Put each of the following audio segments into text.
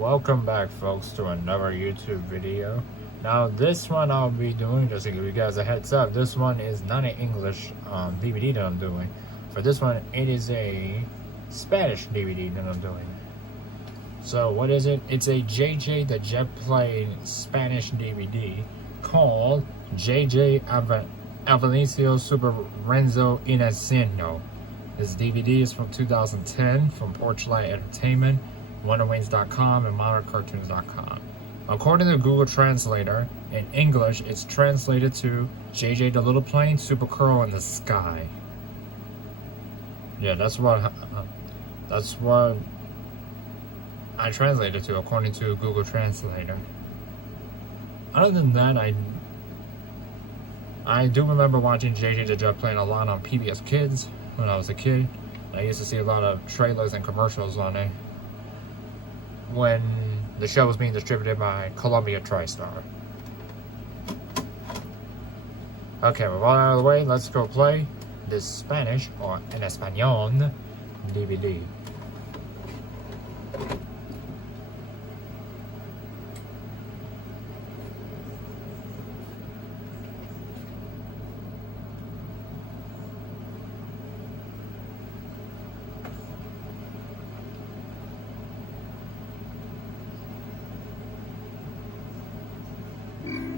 Welcome back, folks, to another YouTube video. Now this one I'll be doing, just to give you guys a heads up, this one is not an English DVD that I'm doing. For this one, it is a Spanish DVD that I'm doing. So what is it? It's a JJ the Jet Plane Spanish DVD called JJ Avioncito Super Renzo Inaceno. This DVD is from 2010 from Porchlight Entertainment, WonderWings.com, and ModernCartoons.com. According to Google Translator, in English, it's translated to JJ the Little Plane, Super Curl in the Sky. Yeah, that's what I translated to according to Google Translator. Other than that, I do remember watching JJ the Jet Plane a lot on PBS Kids when I was a kid. I used to see a lot of trailers and commercials on it when the show was being distributed by Columbia TriStar. Okay, with all out of the way, let's go play this Spanish, or en Español, DVD.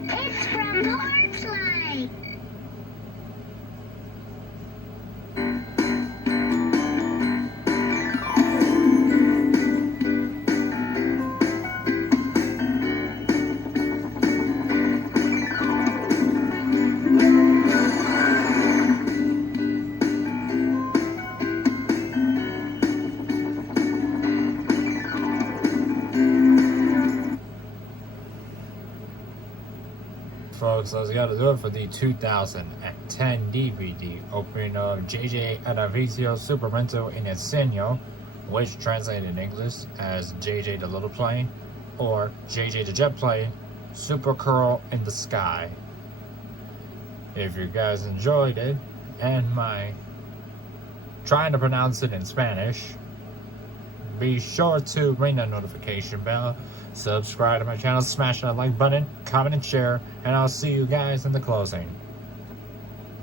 It's from Porchlight. Folks, that's got to do it for the 2010 DVD opening of JJ Avioncito Super Renzo Inaceno, which translated in English as JJ the Little Plane, or JJ the Jet Plane, Super Curl in the Sky. If you guys enjoyed it, and my trying to pronounce it in Spanish, be sure to ring that notification bell, subscribe to my channel, smash that like button, comment and share, and I'll see you guys in the closing.